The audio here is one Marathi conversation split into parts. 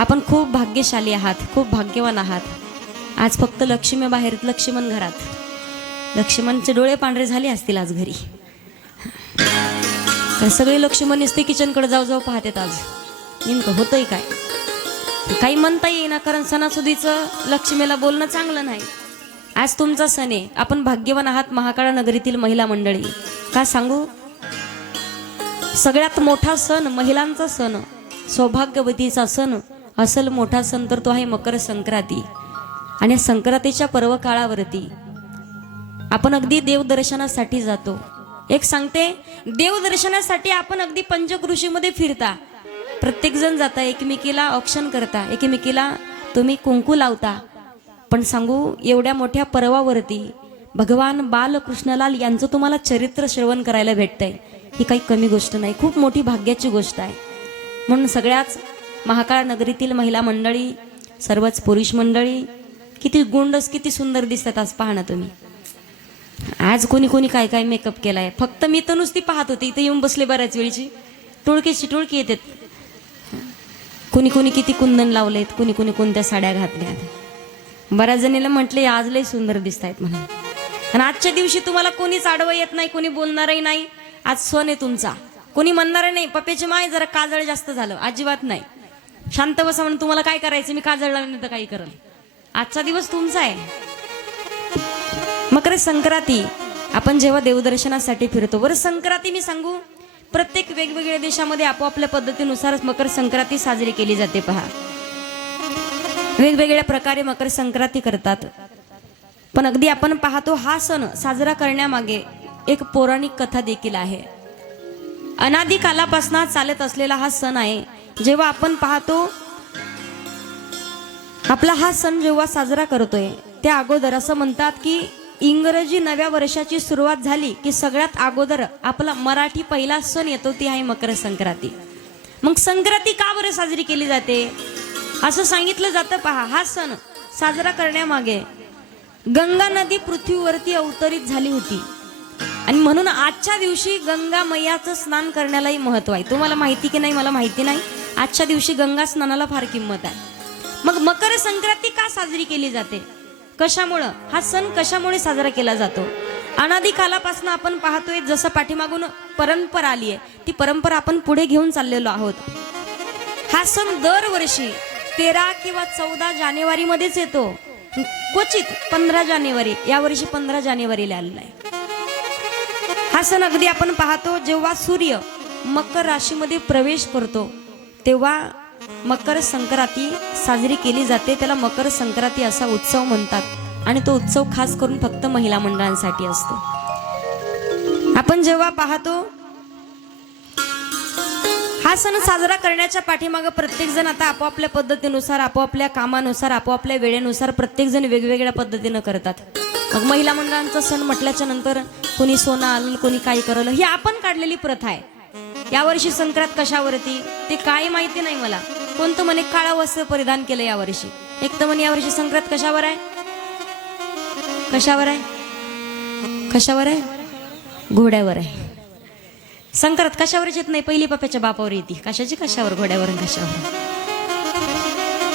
आपण खूप भाग्यशाली आहात खूप भाग्यवान आहात. आज फक्त लक्ष्मी बाहेर लक्ष्मण घरात. लक्ष्मणचे डोळे पांढरे झाले असतील आज घरी. तर सगळे लक्ष्मण नुसते किचनकडे जाऊ जाऊ पाहतात आज. नेमकं होतंय काय? काही म्हणता येईना कारण सणासुदीचं लक्ष्मीला बोलणं चांगलं नाही. आज तुमचा सण आहे. आपण भाग्यवान आहात महाकाळा नगरीतील महिला मंडळी. का सांगू? सगळ्यात मोठा सण महिलांचा सण सौभाग्यवतीचा सण असल मोठा सण तर तो आहे मकर संक्रांती. आणि संक्रांतीच्या पर्व काळावरती आपण अगदी देवदर्शनासाठी जातो. एक सांगते देवदर्शनासाठी आपण अगदी पंचकृषीमध्ये फिरता. प्रत्येक जण जाता एकमेकीला ऑप्शन करता एकमेकीला तुम्ही कुंकू लावता. पण सांगू एवढ्या मोठ्या पर्वावरती भगवान बालकृष्णलाल यांचं तुम्हाला चरित्र श्रवण करायला भेटतंय. ही काही कमी गोष्ट नाही खूप मोठी भाग्याची गोष्ट आहे. म्हणून सगळ्याच महाकाळ नगरीतील महिला मंडळी सर्वच पुरुष मंडळी किती गुंडस किती सुंदर दिसतात आज पहा ना तुम्ही. आज कोणी कोणी काय काय मेकअप केलाय? फक्त मी तर नुसती पाहत होती इथे येऊन बसले बऱ्याच वेळची. टोळकीची टोळकी येतात. कोणी कोणी किती कुंदन लावलेत कोणी कोणी कोणत्या साड्या घातल्यात. बऱ्याच जणीला म्हटले आज लय सुंदर दिसत आहेत म्हणून आणि आजच्या दिवशी तुम्हाला कोणीच आडवं येत नाही कोणी बोलणारही नाही. आज सण आहे तुमचा. कोणी म्हणणार नाही पप्पेची माय जरा काजळ जास्त झालं. अजिबात नाही. शांत बसा म्हणून तुम्हाला काय करायचं? मी काजळ नाही तर काही करल आजचा दिवस तुमचा आहे. मकर संक्रांती आपण जेव्हा देवदर्शनासाठी फिरतो बरं संक्रांती मी सांगू? प्रत्येक वेगवेगळ्या देशामध्ये आपोआपल्या पद्धतीनुसारच मकर संक्रांती साजरी केली जाते पहा. वेगवेगळ्या प्रकारे मकर संक्रांती करतात. पण अगदी आपण पाहतो हा सण साजरा करण्यामागे एक पौराणिक कथा देखील आहे. अनादी कालापासून चालत असलेला हा सण आहे जेव्हा आपण पाहतो आपला हा सण जेव्हा साजरा करतोय त्या अगोदर असं म्हणतात की इंग्रजी नव्या वर्षाची सुरुवात झाली की सगळ्यात अगोदर आपला मराठी पहिला सण येतो ती आहे मकर संक्रांती. मग संक्रांती का बरं साजरी केली जाते? असं सांगितलं जातं पहा हा सण साजरा करण्यामागे गंगा नदी पृथ्वीवरती अवतरित झाली होती. आणि म्हणून आजच्या दिवशी गंगा मैयाचं स्नान करण्यालाही महत्त्व आहे. तुम्हाला माहिती की नाही? मला माहिती नाही. आजच्या दिवशी गंगा स्नानाला फार किंमत आहे. मग मकर संक्रांती का साजरी केली जाते? कशामुळं? हा सण कशामुळे साजरा केला जातो? अनादी कालापासून आपण पाहतोय जसं पाठीमागून परंपरा आली आहे ती परंपरा आपण पुढे घेऊन चाललेलो आहोत. हा सण दरवर्षी तेरा किंवा चौदा जानेवारी मध्येच येतो. क्वचित पंधरा जानेवारी यावर्षी पंधरा जानेवारीला आलेला आहे. हा सण अगदी आपण पाहतो जेव्हा सूर्य मकर राशीमध्ये प्रवेश करतो तेव्हा मकर संक्रांती साजरी केली जाते. त्याला मकर संक्रांती असा उत्सव म्हणतात आणि तो उत्सव खास करून फक्त महिला मंडळांसाठी असतो. आपण जेव्हा पाहतो हा सण साजरा करण्याच्या पाठीमागं प्रत्येकजण आता आपोआपल्या पद्धतीनुसार आपोआपल्या कामानुसार आपोआपल्या वेळेनुसार प्रत्येकजण वेगवेगळ्या पद्धतीनं करतात. मग महिला मंडळांचा सण म्हटल्याच्या नंतर कोणी सोनं आलं कोणी काही करलं ही आपण काढलेली प्रथा आहे. यावर्षी संक्रांत कशावरती? ते काय माहिती नाही मला. कोणतं म्हणे काळा वस्त्र परिधान केलं यावर्षी एक तर म्हणे यावर्षी संक्रांत कशावर आहे? कशावर आहे? कशावर आहे? घोड्यावर आहे. संक्रांत कशावरच येत नाही? पहिली पप्याच्या बापावर येते. कशाची कशावर? घोड्यावर कशावर?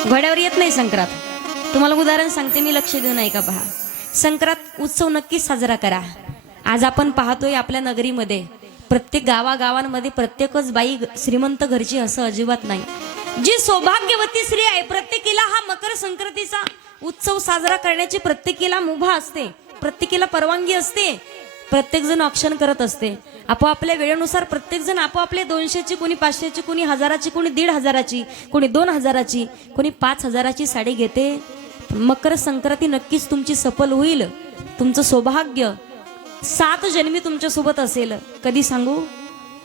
घोड्यावर येत नाही संक्रांत. तुम्हाला उदाहरण सांगते मी लक्ष देऊन ऐका का पहा. संक्रांत उत्सव नक्कीच साजरा करा. आज आपण पाहतोय आपल्या नगरीमध्ये प्रत्येक गावागावांमध्ये प्रत्येकच बाई श्रीमंत घरची असं अजिबात नाही. जी सौभाग्यवती स्त्री आहे प्रत्येकीला हा मकर संक्रांतीचा उत्सव साजरा करण्याची प्रत्येकीला मुभा असते प्रत्येकीला परवानगी असते प्रत्येकजण ऑप्शन करत असते. आपोआपल्या वेळेनुसार प्रत्येकजण आपोआपले दोनशेची कोणी पाचशेची कोणी हजाराची कोणी दीड हजाराची कोणी दोन हजाराची कोणी पाच हजाराची साडी घेते. मकर संक्रांती नक्कीच तुमची सफल होईल. तुमचं सौभाग्य सात जन्मी तुमच्यासोबत असेल. कधी सांगू?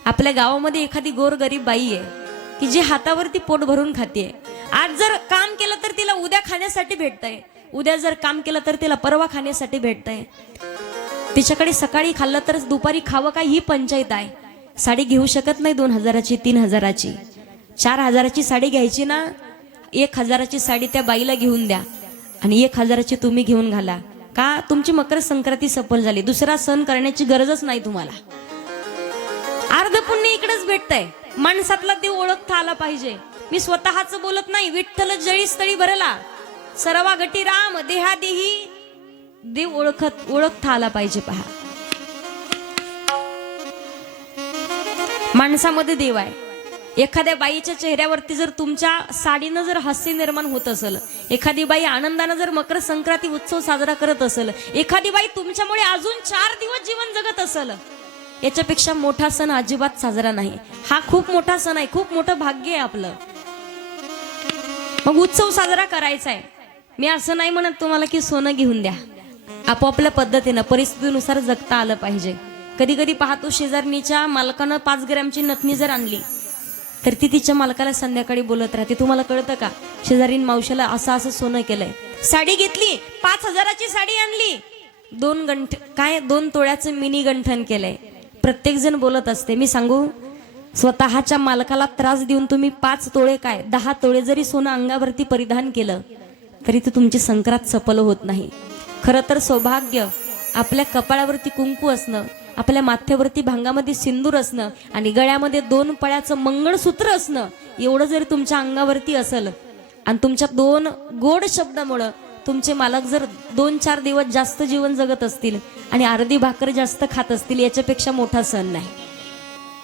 आपल्या गावामध्ये एखादी गोरगरीब बाई आहे की जी हातावरती पोट भरून खाते आज जर काम केलं तर तिला उद्या खाण्यासाठी भेटतंय. उद्या जर काम केलं तर तिला परवा खाण्यासाठी भेटतंय. तिच्याकडे सकाळी खाल्लं तर दुपारी खावं काय ही पंचायत आहे. साडी घेऊ शकत नाही दोन हजाराची तीन हजाराची. चार हजाराची साडी घ्यायची ना? एक हजाराची साडी त्या बाईला घेऊन द्या. आणि एक हजाराची तुम्ही घेऊन घाला. का तुमची मकर संक्रांती सफल झाली. दुसरा सण करण्याची गरजच नाही तुम्हाला. अर्ध पुण्य इकडेच भेटतंय. माणसातला ते ओळखता आला पाहिजे. मी स्वतःच बोलत नाही. विठ्ठल जळी स्थळी भरला सर्वा गटी राम देहादेही देव ओळखत ओळखता आला पाहिजे पहा. माणसामध्ये देव आहे. एखाद्या बाईच्या चेहऱ्यावरती जर तुमच्या साडीनं जर हास्य निर्माण होत असेल एखादी बाई आनंदानं जर मकर संक्रांती उत्सव साजरा करत असेल एखादी बाई तुमच्यामुळे अजून चार दिवस जीवन जगत असेल याच्यापेक्षा मोठा सण अजिबात साजरा नाही. हा खूप मोठा सण आहे खूप मोठं भाग्य आहे आपलं. मग उत्सव साजरा करायचा आहे मी असं नाही म्हणत तुम्हाला की सोनं घेऊन द्या. आपोआपल्या पद्धतीनं परिस्थितीनुसार जगता आलं पाहिजे. कधी कधी पाहतो शेजारणीच्या मालकानं पाच ग्रॅमची नथनी जर आणली तर ती तिच्या मालकाला संध्याकाळी बोलत राहते. तुम्हाला कळतं का? शेजारीन मावशाला असं असं सोनं केलंय. साडी घेतली. पाच हजाराची साडी आणली. दोन गंठ काय? दोन तोळ्याचं मिनी गंठन केलंय. प्रत्येक जण बोलत असते मी सांगू? स्वतःच्या मालकाला त्रास देऊन तुम्ही पाच तोळे काय? दहा तोळे जरी सोनं अंगावरती परिधान केलं तरी ते तुमची संक्रांत सफल होत नाही. खरं तर सौभाग्य आपल्या कपाळावरती कुंकू असणं आपल्या माथ्यावरती भांगामध्ये सिंदूर असणं आणि गळ्यामध्ये दोन पळ्याचं मंगळसूत्र असणं एवढं जरी तुमच्या अंगावरती असेल आणि तुमच्या दोन गोड शब्दामुळं तुमचे मालक जर दोन चार दिवस जास्त जीवन जगत असतील आणि अर्धी भाकर जास्त खात असतील याच्यापेक्षा मोठा सण नाही.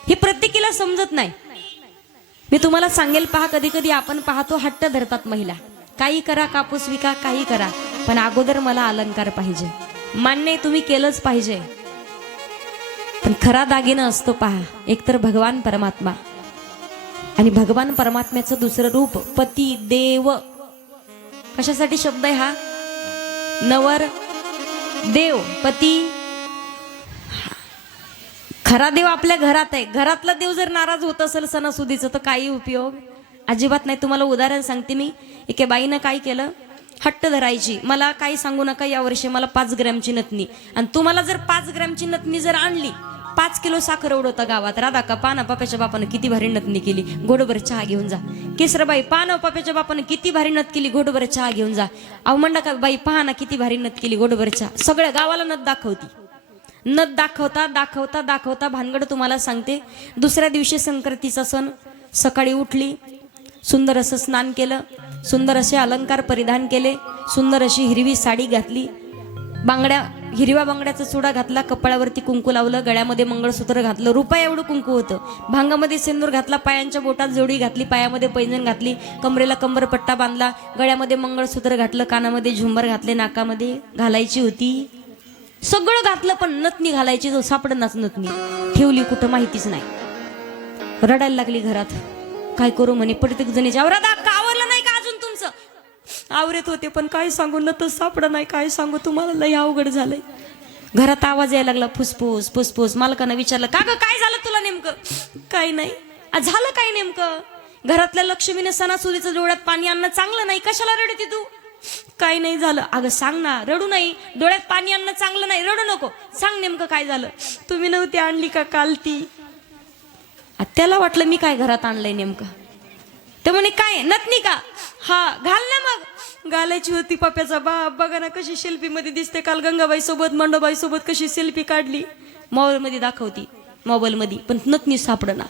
हे प्रत्येकीला समजत नाही. मी तुम्हाला सांगेल पहा कधी कधी आपण पाहतो हट्ट धरतात महिला. काही करा कापूस विका काही करा पण अगोदर मला अलंकार पाहिजे. मान्य तुम्ही केलंच पाहिजे. पण खरा दागिना असतो पहा एकतर भगवान परमात्मा. आणि भगवान परमात्म्याचं दुसरं रूप पती देव. कशासाठी शब्द आहे हा? नवर देव पती. खरा देव आपल्या घरात आहे. घरातला देव जर नाराज होत असेल सणासुदीचं तर काही उपयोग? अजिबात नाही. तुम्हाला उदाहरण सांगते मी. एके बाईनं काय केलं? हट्ट धरायची. मला काही सांगू नका यावर्षी. मला पाच ग्रॅमची नथनी. आणि तुम्हाला जर पाच ग्रॅमची नथनी जर आणली पाच किलो साखर उडवता गावात. राधा का पाना पाप्याच्या बापानं किती भारी नतनी केली. घोडभर चहा घेऊन जा. केसरबाई पाना पाप्याच्या बापानं किती भारी नथ केली. घोडभर चहा घेऊन जा. अहो म्हणता का बाई पहा ना किती भारी नथ केली. घोडभर चहा. सगळ्या गावाला नथ दाखवती. नथ दाखवता दाखवता दाखवता भानगड तुम्हाला सांगते. दुसऱ्या दिवशी संक्रांतीचा सण. सकाळी उठली सुंदर असं स्नान केलं सुंदर असे अलंकार परिधान केले सुंदर अशी हिरवी साडी घातली बांगड्या हिरव्या बांगड्याचा चुडा घातला कपाळावरती कुंकू लावलं गळ्यामध्ये मंगळसूत्र घातलं रुपया एवढं कुंकू होतं. भांगामध्ये सिंदूर घातला पायांच्या बोटात जोडी घातली पायामध्ये पैंजण घातली कमरेला कंबरपट्टा बांधला गळ्यामध्ये मंगळसूत्र घातलं कानामध्ये झुंबर घातले नाकामध्ये घालायची होती. सगळं घातलं पण नथनी घालायची जो सापडनाच नतनी ठेवली कुठं माहितीच नाही. रडायला लागली घरात. काय करू म्हणे प्रत्येक जणीच्या आवरात का आवरलं नाही का अजून तुमचं आवरेत होते पण काय सांगू? न तर सापडं नाही. काय सांगू? तुम्हाला लय अवघड झालंय. घरात आवाज यायला लागला फुसफुस फुसफुस. मालकानं विचारलं का ग काय झालं तुला नेमकं? काय नाही. झालं काय नेमकं? घरातल्या लक्ष्मीने सणासुदीचं डोळ्यात पाणी आणणं चांगलं नाही. कशाला रडते तू? काय नाही झालं. अगं सांग ना. रडू नाही. डोळ्यात पाणी आणणं चांगलं नाही. रडू नको. सांग नेमकं काय झालं. तुम्ही नव्हती आणली का काल ती? त्याला वाटलं मी काय घरात आणलंय नेमकं. ते म्हणे काय? नतनी का? हा घाल ना मग. घालायची होती पप्याचा बाप. बघा ना कशी सेल्फी मध्ये दिसते. काल गंगाबाई सोबत मंडोबाई सोबत कशी सेल्फी काढली. मोबाईल मध्ये दाखवती. मोबाईल मध्ये पण नतनी सापडना.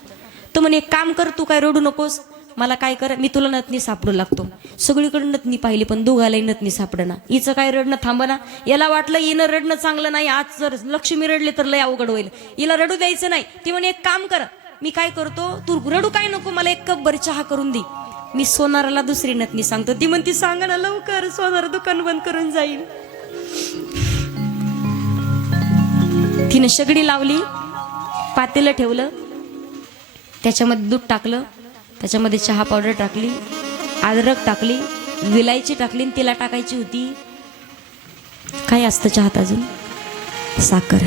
तू म्हणे एक काम कर तू काय रडू नकोस. मला काय कर मी तुला नतनी सापडू लागतो. सगळीकडे नतनी पाहिली पण दोघालाही नतनी सापडना. हिचं काय रडणं थांबना याला वाटलं हिनं रडणं चांगलं नाही. आज जर लक्ष्मी रडले तर लय अवघड होईल. हिला रडू द्यायचं नाही. ती म्हणे एक काम कर. मी काय करतो? तू रडू काय नको. मला एक कप बरी चहा करून दे. मी सोनाराला दुसरी नतनी सांगतो. ती म्हणती सांगा ना लवकर सोनार दुकान बंद करून जाईल. तिने शेगडी लावली पातेलं ठेवलं त्याच्यामध्ये दूध टाकलं त्याच्यामध्ये चहा पावडर टाकली अद्रक टाकली विलायची टाकली आणि तिला टाकायची होती. काय असतं चहात अजून? साखर.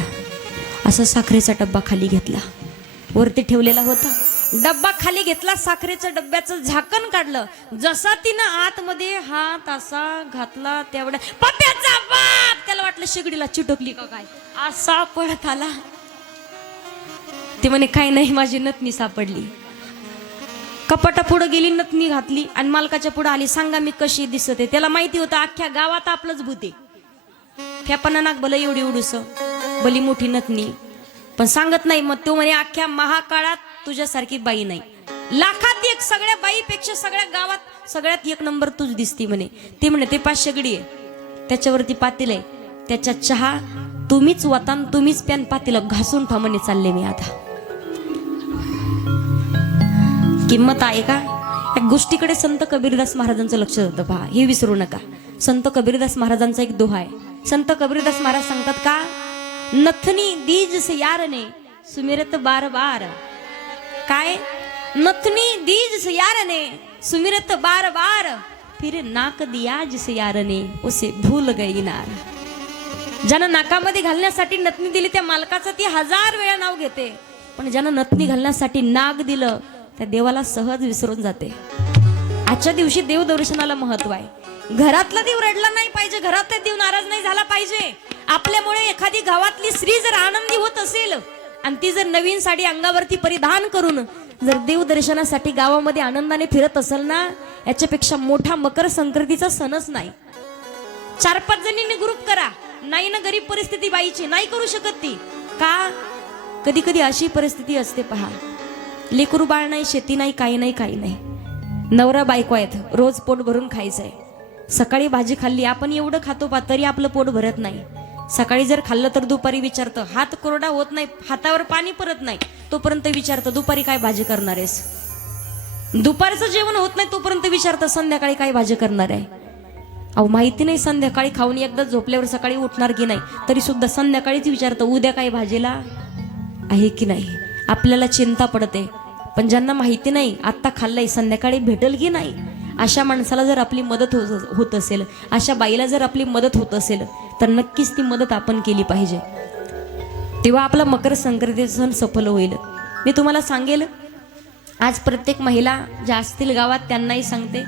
असं साखरेचा डब्बा खाली घेतला. वरती ठेवलेला होता. डब्बा खाली घेतला साखरेच्या डब्याचं झाकण काढलं. जसा तिनं आतमध्ये हात असा घातला तेवढ्या पप्याचा बाप! त्याला वाटलं शेगडीला चिटकली का काय? असा पडत आला. ते म्हणे काय नाही माझी नतनी सापडली. कपाटा पुढे गेली नतनी घातली आणि मालकाच्या पुढे आली. सांगा मी कशी दिसत? आहे त्याला माहिती होतं अख्ख्या गावात आपलंच भूते फेपणा नाक भलं एवढी उडूस. भली मोठी नतनी पण सांगत नाही मग तो म्हणे अख्ख्या महाकाळात तुझ्यासारखी बाई नाही. लाखात एक सगळ्या बाईपेक्षा सगळ्या गावात सगळ्यात एक नंबर तूच दिसती म्हणे. ती म्हणे ते पाच शेगडी आहे. त्याच्यावरती पातील आहे. त्याच्या चहा तुम्हीच वतान तुम्हीच प्यान पातीला घासून ठा म्हणे चालले मी आता. किंमत आहे का? या गोष्टीकडे संत कबीरदास महाराजांचं लक्ष जातं पहा. हे विसरू नका. संत कबीरदास महाराजांचा एक दोहा आहे. संत कबीरदास महाराज सांगतात का? नथनी दीज से यार ने सुमिरत बार बार. काय नथनी दीज से यार ने सुमिरत बार बार फिर नाक दिया जिस यारने उसे भूल गई नार ज्यानं नाकामध्ये घालण्यासाठी नथनी दिली त्या मालकाचं ती हजार वेळा नाव घेते पण ज्यानं नथनी घालण्यासाठी नाग दिलं त्या देवाला सहज विसरून जाते आजच्या दिवशी देव दर्शनाला महत्त्व आहे घरातला देव रडला नाही पाहिजे घरातला देव नाराज नाही झाला पाहिजे आपल्यामुळे एखादी गावातली स्त्री जर आनंदी होत असेल आणि ती जर नवीन साडी अंगावरती परिधान करून जर देवदर्शनासाठी गावामध्ये आनंदाने फिरत असेल ना याच्यापेक्षा मोठा मकर संक्रांतीचा सणच नाही. चार पाच जणींनी ग्रुप करा. नाही ना गरीब परिस्थिती बाईची नाही करू शकत ती. का? कधी कधी अशी परिस्थिती असते पहा. लेकरू बाळ नाही शेती नाही काही नाही काही नाही. नवरा बायको आहेत रोज पोट भरून खायचंय. सकाळी भाजी खाल्ली आपण एवढं खातो पा तरी आपलं पोट भरत नाही. सकाळी जर खाल्लं तर दुपारी विचारतं हात कोरडा होत नाही हातावर पाणी परत नाही. तोपर्यंत विचारतं दुपारी काय भाजी करणार आहेस? दुपारचं जेवण होत नाही तोपर्यंत विचारतं संध्याकाळी काय भाजी करणार आहे? अहो माहिती नाही संध्याकाळी खाऊन एकदा झोपल्यावर सकाळी उठणार की नाही तरी सुद्धा संध्याकाळीच विचारतं उद्या काय भाजीला? आहे की नाही? आपल्याला चिंता पडते. पण ज्यांना माहिती नाही आत्ता खाल्लंय संध्याकाळी भेटेल की नाही? अशा माणसाला जर आपली मदत होत होत असेल अशा बाईला जर आपली मदत होत असेल तर नक्कीच ती मदत आपण केली पाहिजे. तेव्हा आपला मकर संक्रांतीचा सण सफल होईल. मी तुम्हाला सांगेल आज प्रत्येक महिला ज्या असतील गावात त्यांनाही सांगते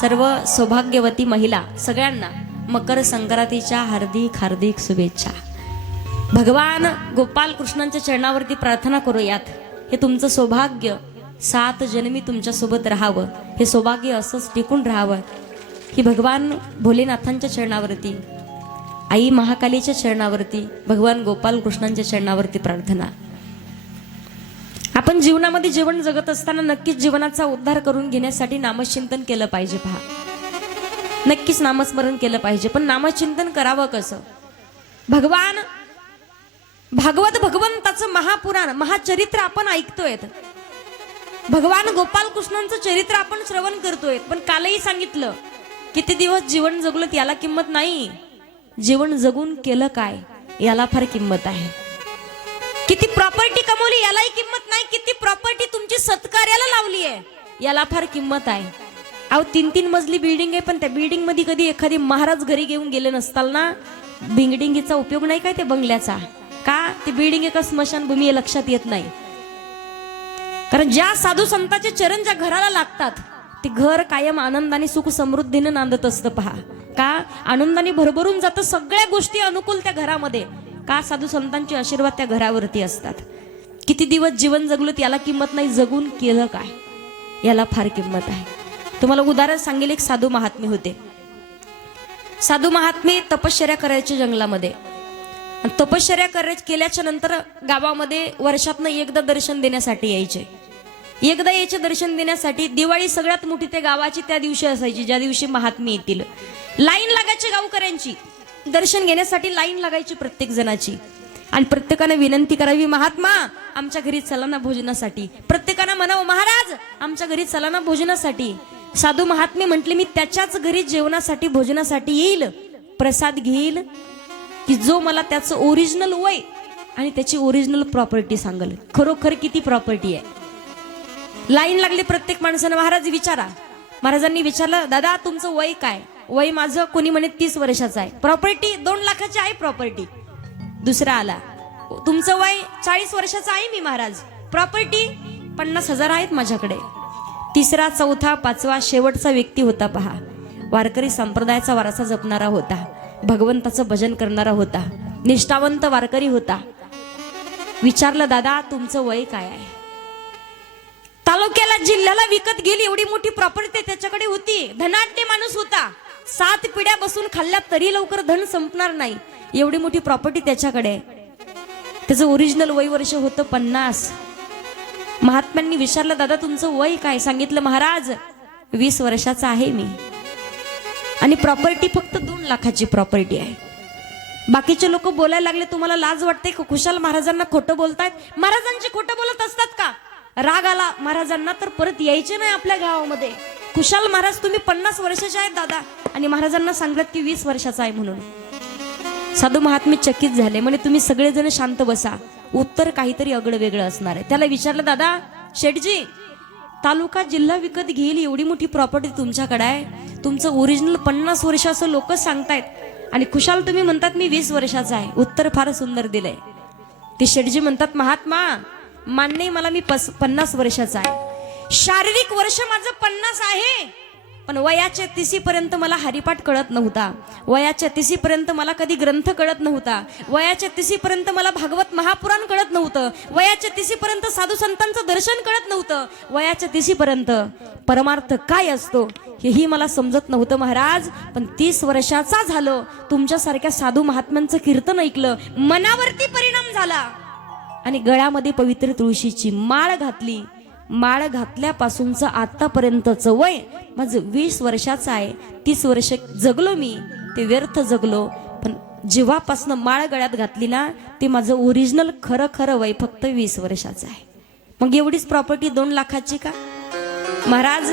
सर्व सौभाग्यवती महिला सगळ्यांना मकर संक्रांतीच्या हार्दिक हार्दिक शुभेच्छा. भगवान गोपाल कृष्णांच्या चरणावरती प्रार्थना करूयात. हे तुमचं सौभाग्य सात जन्मी तुमच्यासोबत राहावं. हे सौभाग्य असंच टिकून राहावं. ही भगवान भोलेनाथांच्या चरणावरती आई महाकालीच्या चरणावरती भगवान गोपाल कृष्णांच्या चरणावरती प्रार्थना. आपण जीवनामध्ये जीवन जगत असताना नक्कीच जीवनाचा उद्धार करून घेण्यासाठी नामचिंतन केलं पाहिजे पहा. नक्कीच नामस्मरण केलं पाहिजे पण नामचिंतन करावं कसं? भगवान भागवत भगवंताचं महापुराण महाचरित्र आपण ऐकतोय भगवान गोपाल कृष्णांचं चरित्र आपण श्रवण करतोय पण कालही सांगितलं किती दिवस जीवन जगलो याला किंमत नाही. जीवन जगून केलं काय? याला फार किंमत आहे. किती प्रॉपर्टी कमवली यालाही किंमत नाही. किती प्रॉपर्टी तुमची सत्कार्याला लावली आहे याला फार किंमत आहे. अहो तीन तीन मजली बिल्डिंग आहे पण त्या बिल्डिंगमध्ये कधी एखादी महाराज घरी घेऊन गेले नसताल ना? बिल्डिंगीचा उपयोग नाही काय त्या बंगल्याचा? का? ती बिल्डिंग एका स्मशानभूमी हे लक्षात येत नाही. कारण ज्या साधू संतांचे चरण ज्या घराला लागतात ते घर कायम आनंदाने सुख समृद्धीने नांदत असतं पहा. का? आनंदाने भरभरून जातं सगळ्या गोष्टी अनुकूल त्या घरामध्ये. का? साधू संतांचे आशीर्वाद त्या घरावरती असतात. किती दिवस जीवन जगलो याला किंमत नाही जगून केलं काय? याला फार किंमत आहे. तुम्हाला उदाहरण सांगेल एक साधू महात्मे होते. साधू महात्मे तपश्चर्या करायचे जंगलामध्ये. तपश्चर्या कराय केल्याच्यानंतर गावामध्ये वर्षातनं एकदा दर्शन देण्यासाठी यायचे. एकदा याचे दर्शन देण्यासाठी दिवाळी सगळ्यात मोठी त्या गावाची त्या दिवशी असायची ज्या दिवशी महात्मे येतील. लाईन लागायची गावकऱ्यांची. दर्शन घेण्यासाठी लाईन लागायची प्रत्येक जणाची. आणि प्रत्येकाने विनंती करावी महात्मा आमच्या घरी चला ना भोजनासाठी. प्रत्येकानं म्हणावं महाराज आमच्या घरी चला ना भोजनासाठी. साधू महात्मे म्हटले मी त्याच्याच घरी जेवणासाठी भोजनासाठी येईल. प्रसाद घेईल. की जो मला त्याचं ओरिजिनल वय आणि त्याची ओरिजिनल प्रॉपर्टी सांगल. खरोखर किती प्रॉपर्टी आहे? लाईन लागली प्रत्येक माणसानं. महाराज विचारा. महाराजांनी विचारलं दादा तुमचं वय काय? वय माझं कोणी म्हणे तीस वर्षाचं आहे. प्रॉपर्टी दोन लाखाची आहे प्रॉपर्टी दुसरा आला तुमचं वय चाळीस वर्षाचं आहे मी महाराज. प्रॉपर्टी पन्नास हजार आहेत माझ्याकडे. तिसरा चौथा पाचवा शेवटचा व्यक्ती होता पहा. वारकरी संप्रदायाचा वारसा जपणारा होता. भगवंताचं भजन करणारा होता. निष्ठावंत वारकरी होता. विचारलं दादा तुमचं वय काय आहे? तालुक्याला जिल्ह्याला विकत गेली एवढी मोठी प्रॉपर्टी त्याच्याकडे होती. धनाढ्य माणूस होता. सात पिढ्या बसून खाल्ल्या तरी लवकर धन संपणार नाही. एवढी मोठी प्रॉपर्टी त्याच्याकडे. त्याचं ओरिजिनल वय वर्ष होतं पन्नास. महात्म्यांनी विचारलं दादा तुमचं वय काय? सांगितलं महाराज वीस वर्षाचा आहे मी. आणि प्रॉपर्टी फक्त दोन लाखाची प्रॉपर्टी आहे. बाकीचे लोक बोलायला लागले तुम्हाला लाज वाटते खुशाल महाराजांना खोटं बोलतायत. महाराजांची खोटं बोलत असतात का? राग आला महाराजांना तर परत यायचे नाही आपल्या गावामध्ये. कुशाल महाराज तुम्ही पन्नास वर्षाचे आहेत दादा. आणि महाराजांना सांगत की वीस वर्षाचा आहे म्हणून. साधू महात्मे चकित झाले. म्हणे तुम्ही सगळेजण शांत बसा. उत्तर काहीतरी अगड वेगळं असणार आहे. त्याला विचारलं दादा शेटजी तालुका जिल्हा विकत घेईल एवढी मोठी प्रॉपर्टी तुमच्याकडे आहे? तुमचं ओरिजिनल पन्नास वर्ष असं लोक सांगतायत. आणि खुशाल तुम्ही म्हणतात मी वीस वर्षाचा आहे. उत्तर फार सुंदर दिलंय. ते शेटजी म्हणतात महात्मा मान्य मला मी पस पन्नास वर्षाचा आहे. शारीरिक वर्ष माझं पन्नास आहे. पण वयाच्या तिसीपर्यंत मला हरिपाठ कळत नव्हता. वयाच्या तिसीपर्यंत मला कधी ग्रंथ कळत नव्हता. वयाच्या तिसीपर्यंत मला भागवत महापुराण कळत नव्हतं. वयाच्या तिसीपर्यंत साधू संतांचं दर्शन कळत नव्हतं. वयाच्या तिसीपर्यंत परमार्थ काय असतो हेही मला समजत नव्हतं महाराज. पण तीस वर्षाचा झालं तुमच्यासारख्या साधू महात्म्यांचं कीर्तन ऐकलं मनावरती परिणाम झाला. आणि गळ्यामध्ये पवित्र तुळशीची माळ घातली. माळ घातल्यापासूनचं आत्तापर्यंतचं वय माझं वीस वर्षाचं आहे. तीस वर्ष जगलो मी ते व्यर्थ जगलो. पण जेव्हापासनं माळ गळ्यात घातली ना ते माझं ओरिजिनल खरं खरं वय फक्त वीस वर्षाचं आहे. मग एवढीच प्रॉपर्टी दोन लाखाची का? महाराज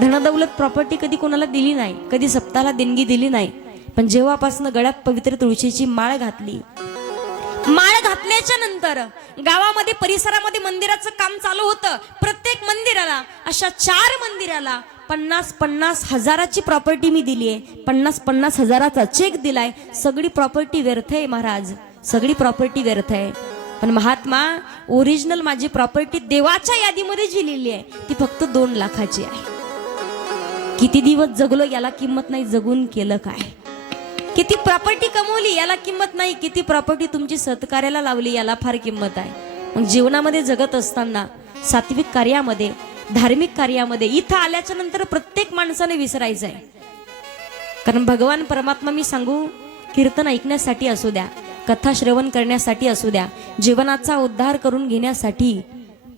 धनदौलत प्रॉपर्टी कधी कोणाला दिली नाही कधी सप्ताहाला देणगी दिली नाही. पण जेव्हापासनं गळ्यात पवित्र तुळशीची माळ घातली माळ घातल्याच्या नंतर गावामध्ये परिसरामध्ये मंदिराचं काम चालू होतं. प्रत्येक मंदिराला अशा चार मंदिराला पन्नास पन्नास हजाराची प्रॉपर्टी मी दिली आहे. पन्नास पन्नास हजाराचा चेक दिलाय. सगळी प्रॉपर्टी व्यर्थ आहे महाराज. सगळी प्रॉपर्टी व्यर्थ आहे. पण महात्मा ओरिजिनल माझी प्रॉपर्टी देवाच्या यादीमध्ये जी लिहिली आहे ती फक्त दोन लाखाची आहे. किती दिवस जगलो याला किंमत नाही जगून केलं काय? किती प्रॉपर्टी कमवली याला किंमत नाही. किती प्रॉपर्टी तुमची सत्कार्याला लावली याला फार किंमत आहे. मग जीवनामध्ये जगत असताना सात्विक कार्यामध्ये धार्मिक कार्यामध्ये इथं आल्याच्यानंतर प्रत्येक माणसाने विसरायचं आहे. कारण भगवान परमात्मा मी सांगू कीर्तन ऐकण्यासाठी असू द्या कथा श्रवण करण्यासाठी असू द्या जीवनाचा उद्धार करून घेण्यासाठी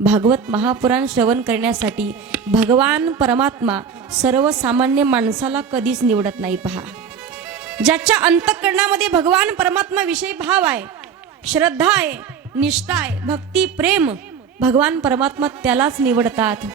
भागवत महापुराण श्रवण करण्यासाठी भगवान परमात्मा सर्वसामान्य माणसाला कधीच निवडत नाही पहा. ज्याच्या अंतकरणामध्ये भगवान परमात्मा विषयी भाव आहे श्रद्धा आहे निष्ठा आहे भक्ती प्रेम भगवान परमात्मा त्यालाच निवडतात.